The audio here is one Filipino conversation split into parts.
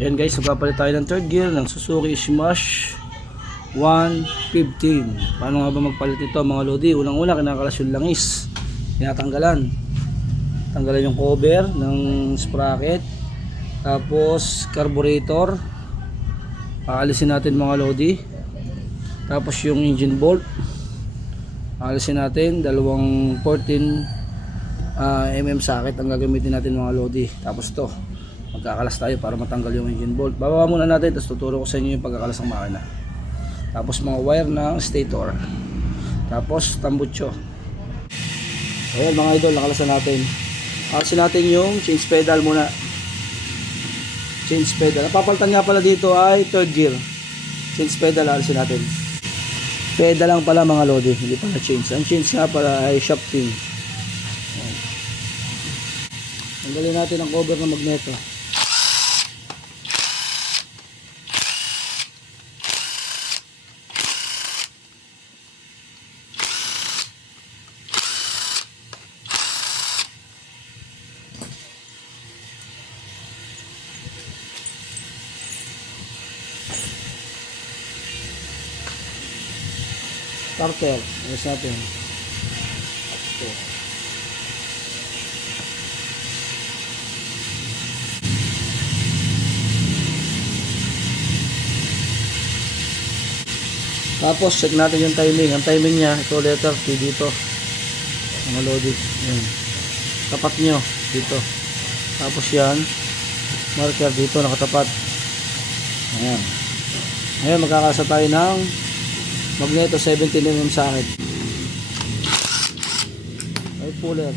Ayan guys, magpapalit tayo ng third gear ng Suzuki Smash 115. Paano nga ba magpalit ito mga lodi? Unang-una, kinakalas yung langis, tinatanggalan, tanggalan yung cover ng sprocket, tapos carburetor paalisin natin mga lodi, tapos yung engine bolt paalisin natin, dalawang 14 mm socket ang gagamitin natin mga lodi. Tapos to, magkakalas tayo para matanggal yung engine bolt. Bababa muna natin, tapos tuturo ko sa inyo yung pagkakalas ng makina. Tapos mga wire ng stator, tapos tambucho. Ayan mga idol, nakalasan natin. Alisin natin yung change pedal muna. Change pedal, napapalitan nga pala dito ay third gear. Change pedal, alisin natin. Pedal lang pala mga lodi, hindi pala change. Ang change nga pala ay shafting. Tanggalin natin ang cover ng magneto. Starter, ayos natin. Ito. Tapos check natin yung timing. Ang timing niya, ito letter T dito. Mga lodi. Yan. Tapat nyo dito. Tapos yan, marker dito nakatapat. Ayan. Ngayon magkakasa tayo ng magneto 17 mm socket. Ay puller.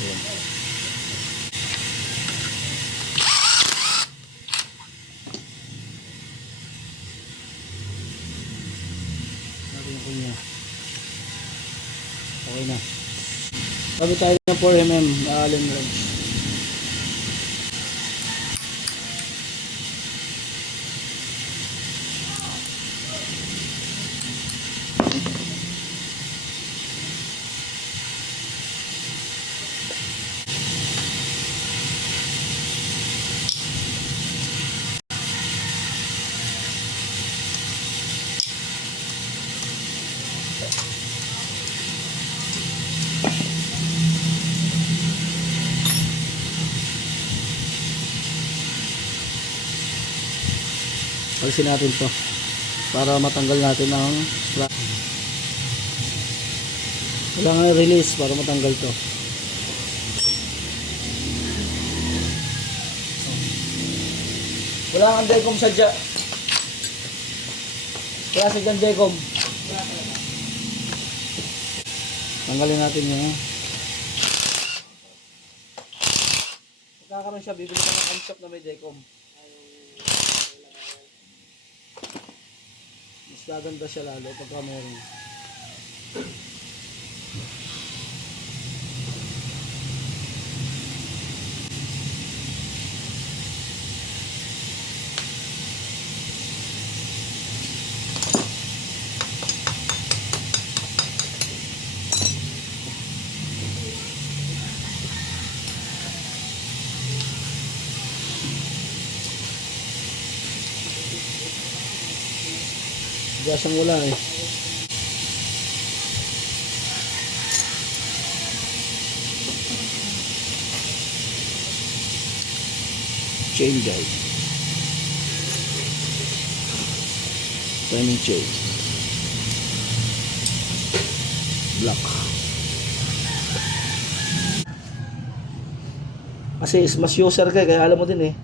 Ayan. Okay na. Sabi tayo ng 4 mm Allen wrench. Alisin natin to para matanggal natin ang sprocket. Kailangan release para matanggal to. Wala kang decom sadya. Wala sa dyan decom. Tanggalin natin yung magkakaroon siya, bibili ka ng camshop na may decom. Mas gaganda siya lalo pagka meron. Gasang wala eh. Chain guide. Timing chain. Black. Kasi smash user ka kaya alam mo din eh.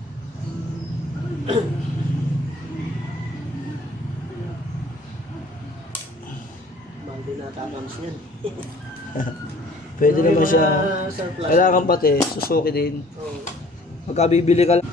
Pwede naman siya. Kailangan pati Suzuki din. Pagka bibili ka lang.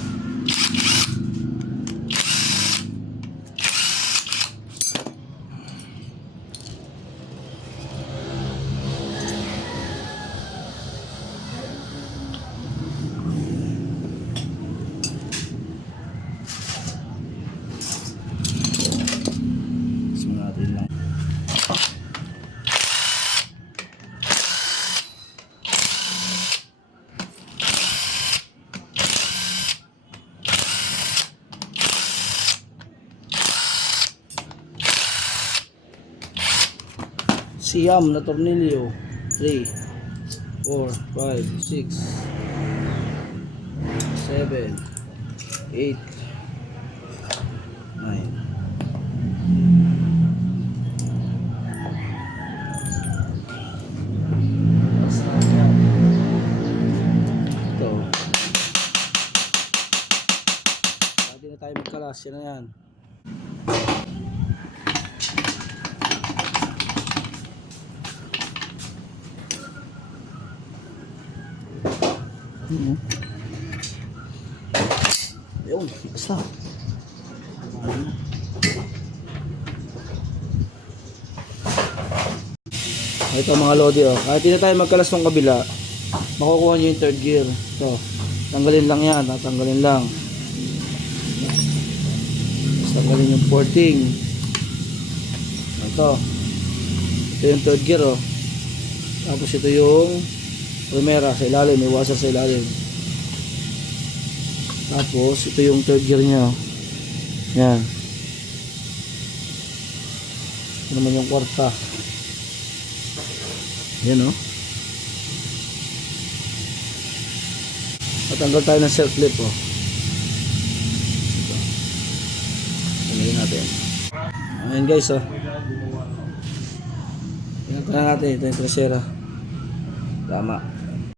Natin lang. siyam na tornilyo. 3, 4, 5, 6, 7, 8, 9. Ito. Pwede na tayo magkalas. Yan na yan. Ayun, basta. Ito mga lodi, oh. Kahit hindi na tayo magkalas ng kabila, makukuha nyo yung third gear. Ito, tanggalin lang yan, tatanggalin lang. Tapos tanggalin yung porting. Ito yung third gear, oh. Tapos ito yung primera sa ilalim, may washer sa ilalim. Tapos ito yung third gear nya. Yan. Ito naman yung kwarta. Yan, oh. Tatanggal tayo ng self clip, oh. Ito. Tingnan natin. Ayan guys, oh. Tingnan natin. Ito yung trasera. Tama.